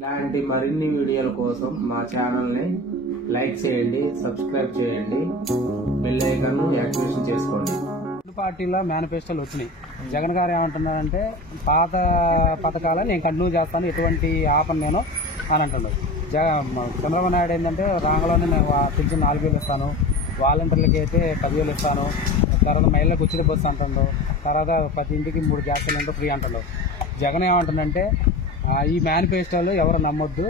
ఇలాంటి మరిన్ని వీడియోల కోసం మా ఛానల్ని లైక్ చేయండి, సబ్స్క్రైబ్ చేయండి, బెల్ ఐకాన్ యాక్టివేషన్ చేసుకోండి. పార్టీలో మేనిఫెస్టోలు వచ్చినాయి. జగన్ గారు ఏమంటున్నారంటే పాత పథకాలను నేను కంటిన్యూ చేస్తాను, ఎటువంటి ఆపను నేను అని అంటున్నారు. చంద్రబాబు నాయుడు ఏంటంటే రాంగలోనే నేను పెంచిన 4,000 ఇస్తాను, వాలంటీర్లకి అయితే 10,000 ఇస్తాను, తర్వాత మహిళలకు ఉచిత బస్సు అంటుండ్రు, తర్వాత ప్రతి ఇంటికి 3 గ్యాస్ సిలిండర్ ఫ్రీ అంటున్నారు. జగన్ ఏమంటుందంటే ఈ మేనిఫెస్టోలు ఎవరు నమ్మొద్దు,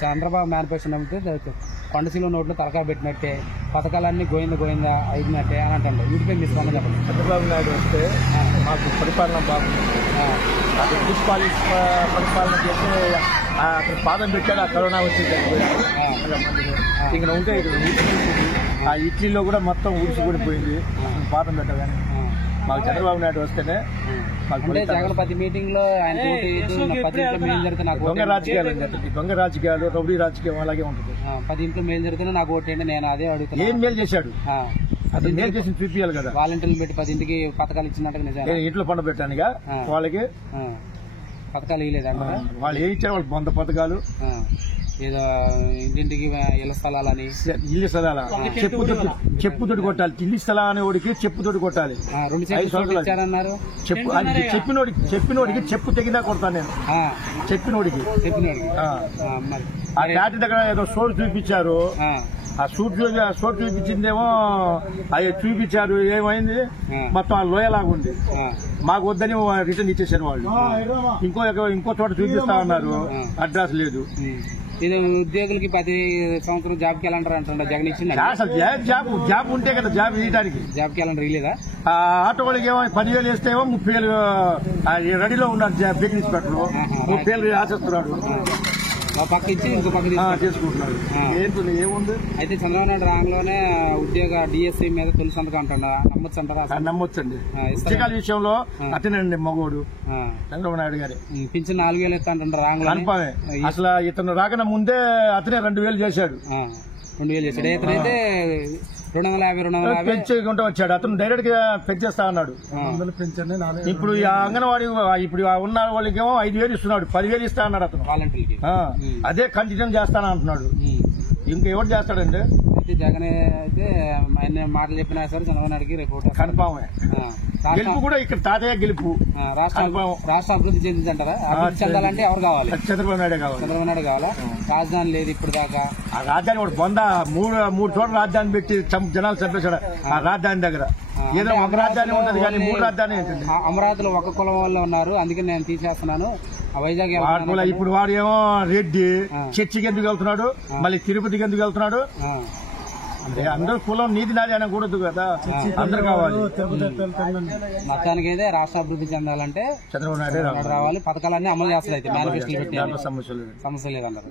చంద్రబాబు మేనిఫెస్టో నమ్మితే కొండశీల నోట్లు తలకా పెట్టినట్టే, పథకాలన్నీ గోయిందా అయినట్టే అని అంటాడు. వీటిపై మీ స్పందన చెప్పండి. చంద్రబాబు నాయుడు వస్తే మాకు పరిపాలన బాగుంది. అది పరిపాలన చేస్తే అక్కడ పాదం పెట్టాడు, ఆ కరోనా వచ్చి చనిపోయాడు. ఇక్కడ ఉంటే ఆ ఇడ్లీలో కూడా మొత్తం ఊడ్చి కూడా పోయింది. పాదం పెట్టగానే మాకు చంద్రబాబు నాయుడు వస్తేనే అంటే జగన్ ప్రతి మీటింగ్ లో దొంగ రాజకీయాలు దొంగ రాజకీయాలు, రౌడీ రాజకీయం అలాగే ఉంటుంది. 10 ఇంట్లో మేలు జరిగితే నాకు ఓటేయండి, నేను అదే అడుగుతాను. ఏం మేలు చేశాడు? అది మేలు చేసి చూపించాలి కదా. వాలంటీర్లు పెట్టి 10 ఇంటికి పథకాలు ఇచ్చినట్టుగా నిజంగా ఇంట్లో పండు పెట్టానుగా వాళ్ళకి పథకాలు ఇవ్వలేదంట. వాళ్ళు ఏం ఇచ్చారు? వాళ్ళు 100 పథకాలు, ఏదో ఇంటింటికి ఇళ్ల స్థలాలని, ఇల్లు స్థలాల చెప్పుతోటి కొట్టాలి. ఇల్లు స్థలం అనే వాడికి చెప్పుతోటి కొట్టాలి. 2 సంవత్సరాలు ఇచ్చారన్నారు. చెప్పినోడికి చెప్పు తెగినా కొడతాను నేను. చెప్పినోడికి ఆ డాటి దగ్గర ఏదో సోటు చూపించారు. ఆ సోటు చూపించిందేమో అవి చూపించారు. ఏమైంది? మొత్తం ఆ లోయలాగా ఉంది. మాకు వద్దని రిటర్న్ ఇచ్చేసారు వాళ్ళు. ఇంకో చోట చూపిస్తా ఉన్నారు, అడ్రస్ లేదు. ఇది ఉద్యోగులకి 10 సంవత్సరం జాబ్ క్యాలెండర్ అంటారు. జగన్ ఇచ్చింది అసలు జాబ్ ఉంటే కదా జాబ్ ఇవ్వడానికి. జాబ్ క్యాలెండర్ ఇవ్వలేదా? ఆటో వాళ్ళకి ఏమో 10,000 ఇస్తేమో 30,000 రెడీలో ఉన్నారు. బిగ్ ఇన్స్పెక్టర్ 30,000 ఆశిస్తున్నాడు. పక్క ఇచ్చి ఇంకో పక్క చేసుకుంటున్నాడు. ఏముంది? అయితే చంద్రబాబు నాయుడు రాంగ్లోనే ఉద్యోగ డిఎస్సీ మీద తొలి సంతకం అంటాడా? నమ్మొచ్చు అంటారా? నమ్మొచ్చండి. ఉద్యోగాల విషయంలో అతనండి మగోడు చంద్రబాబు నాయుడు గారి. పింఛన్ 4,000 ఇస్తా అంటారు రాంగ్లో. కన్ఫామే. అసలు ఇతను రాకన ముందే అతనే 2,000 చేశాడు. 2,000 చేశాడు. ఇతనైతే 250 పెంచుకుంటూ వచ్చాడు. అతను డైరెక్ట్ గా పెంచేస్తా అన్నాడు. ఇప్పుడు అంగన్వాడీ ఇప్పుడు ఉన్న వాళ్ళకేమో 5,000 ఇస్తున్నాడు, 10,000 ఇస్తా అన్నాడు అతను వాలంటీర్కి. అదే కంటిన్యూ చేస్తాను అంటున్నాడు. ఇంకెవరు చేస్తాడండి? అయితే జగన్ అయితే ఆయన మాటలు చెప్పినా సరే చంద్రబాబు నాయుడుకి రిపోర్ట్ కన్ఫామే. గెలుపు కూడా ఇక్కడ తాతయ్య గెలుపు. రాష్ట్రం అభివృద్ధి చెందిందంటారా? అభివృద్ధి చెందాలంటే ఎవరు కావాలి? చంద్రబాబు నాయుడు కావాలి. చంద్రబాబు నాయుడు కావాలా? రాజధాని లేదు ఇప్పుడు దాకా. ఆ రాజధాని కూడా బొంద 3 చోట్ల రాజధాని పెట్టి జనాలు చంపేశాడు. ఆ రాజధాని దగ్గర ఏదో ఒక రాజధాని ఉంటది కానీ 3 రాజధాని ఏంటండి? అమరావతిలో ఒక కులం వాళ్ళు ఉన్నారు, అందుకే నేను తీసేస్తున్నాను. వైజాగ్ ఇప్పుడు వాడు ఏమో రెడ్డి చర్చికి ఎందుకు వెళ్తున్నాడు, మళ్ళీ తిరుపతికి ఎందుకు వెళ్తున్నాడు? అందరూ కులం నీతి నాది అనకూడదు కదా, అందరు కావాలి. మొత్తానికి అయితే రాష్ట్ర అభివృద్ధి చెందాలంటే చంద్రబాబు నాయుడు రావాలి. పథకాలన్నీ అమలు చేస్తారు. అయితే మేనిఫెస్టోలు పెట్టి సమస్య సమస్య లేదన్నారు.